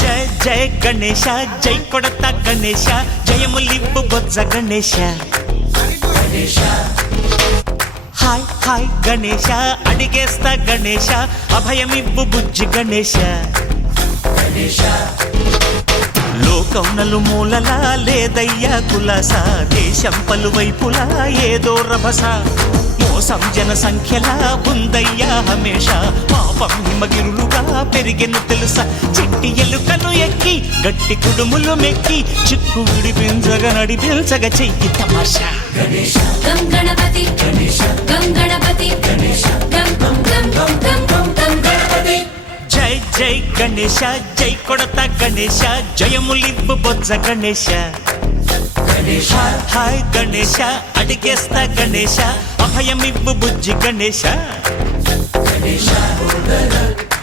జయ గణేశ జై కొడత గణేశ జయములింపు బొజ్జ Ganesha hi hi Ganesha అడిగేస్తా Ganesha అభయమివ్వు బుజ్జి గణేశ లోకం నలుమూలలా లేదయ్యా కులాస దేశం పలువైపులా ఏదో రభస మోసం జన సంఖ్యలా ఉందయ్యా హమేష పాపం హిమగిరులుగా పెరిగెను తెలుసా చిట్టి ఎలుకలు ఎక్కి గట్టి కుడుములు మెక్కి చిక్కు విడిపించగా నడిపించగా చెయ్యి తమాషా గం గణపతి గం గణపతి గం గం గం గం గం గం గం గణపతి జై జై గణేశ జై కొడత గణేశ జయములింపు బొజ్జ గణేశ హాయ్ గణేశ అడిగేస్తా గణేశ అభయమివ్వు బుజ్జి గణేశ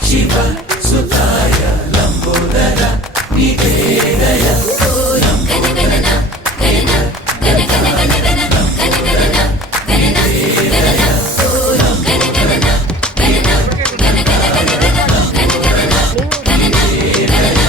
శివ సుతాయ లంబోదర నివేదయ గణగణన గణన గణ గణ గణ గణ గణగణన గణన గణన గణగణన గణన గణ గణ గణ గణ గణగణన గణన గణన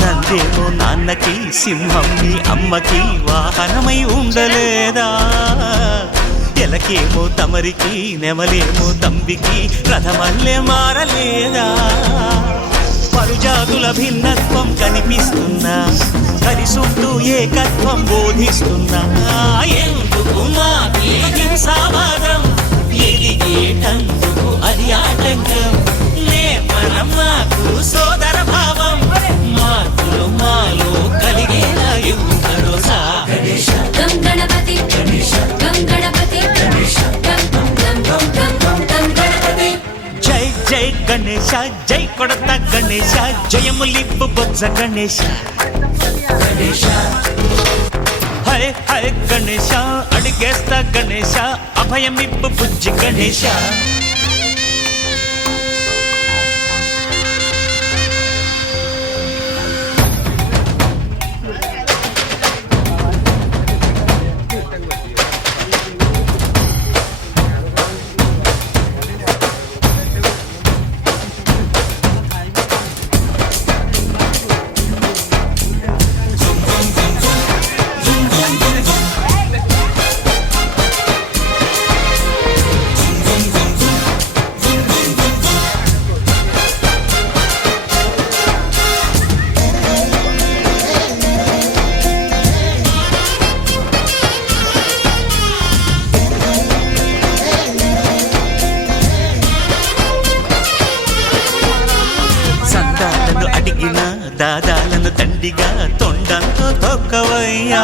నందేమో నాన్నకి సింహం మీ అమ్మకి వాహనమై ఉండలేదా ఎలకేమో తమరికి నెమలేమో తంబికి రథమల్లే మారలేదా పరుజాతుల భిన్నత్వం కనిపిస్తున్నా కలిసుంటూ ఏకత్వం బోధిస్తున్నా ఎందుకు మాకే హింసావాదం ఎదిగేటందుకు అది ఆటంకం నేపరం మాకు సోదర భావం మార్పులు మాలో కలిగేలా ఇవ్వు భరోసా గం గణపతి గం గణపతి గం గం గం గం గం గం గణపతి జై జై గణేశ జై కొడత గణేశ జయములింపు బొజ్జ గణేశ హై హై గణేశ అడిగేస్తా గణేశ అభయమివ్వు బుజ్జి గణేశ దాదాలను తండిగా తొండంతో తొక్కవయ్యా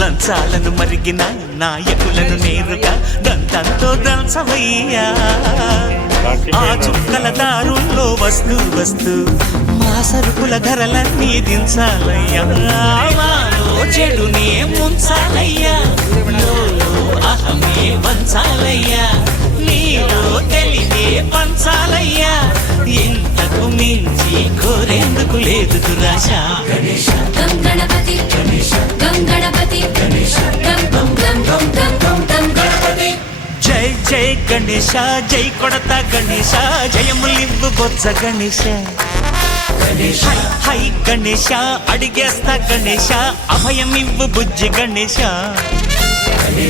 లంచాలను మరిగిన నాయకులను నేరుగా దంతంతో దంచవయ్యా ఆ చుక్కల దారుల్లో వస్తూ వస్తూ మా సరుకుల ధరలన్నీ దించాలయ్యా మాలో చెడునే ముంచాలయ్యా అహమే వంచాలయ్యా నీలో తెలివే పంచాలయ్యా ఇంతకు మించి కోరేందుకు లేదు దురాశ గం గణపతి గం గణపతి గం గం గం గం గం గం గం గణపతి జై జై గణేశ జై కొడత గణేశ జయములింపు బొజ్జ గణేశ హై హై గణేశ అడిగేస్తా గణేశ అభయమివ్వు బుజ్జి గణేశ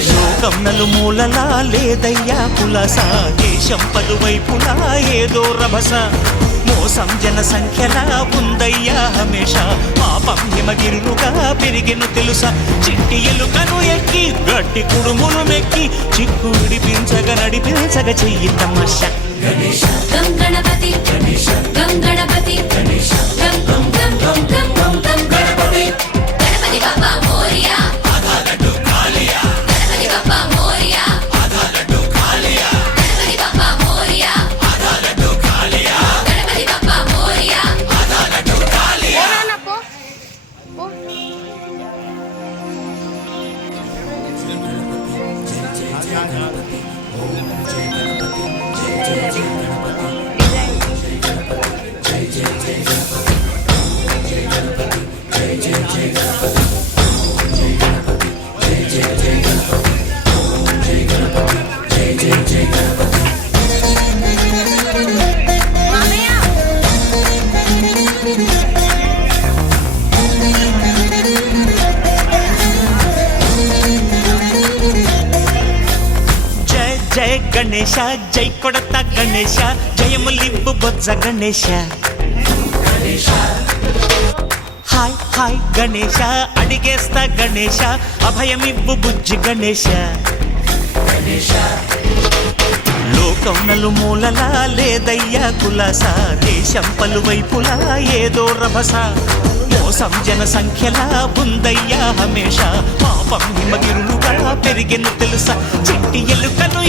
లోకం నలుమూలలా లేదయ్యా కులాస దేశం పలువైపులా ఏదో రభస మోసం జన సంఖ్యలా ఉందయ్యా హమేష పాపం హిమగిరులుగా పెరిగెను తెలుసా చిట్టి ఎలుకను ఎక్కి గట్టి కుడుములు మెక్కి చిక్కు విడిపించగా నడిపించగా చెయ్యి తమాష గం గణపతి గం గణపతి గం గం గం గం గం గం గం గణపతి గణపతి బప్పా మోరియా గణపతి బప్పా మోరియా గణపతి బప్పా మోరియా గణపతి బప్పా మోరియా పోరానా పో పో మామయ్య జయ జయ గణేశ జై కొడత గణేశ జయములింపు బొజ్జ గణేశ హాయ్ హాయ్ గణేశ అడిగేస్తా గణేశ అభయమివ్వు బుజ్జి గణేశ లోకం నలుమూలలా లేదయ్యా కులాస దేశం పలువైపులా ఏదో రభస మోసం జన సంఖ్యలా ఉందయ్యా హమేష పాపం హిమగిరులుగా పెరిగెను తెలుసా చిట్టి ఎలుకను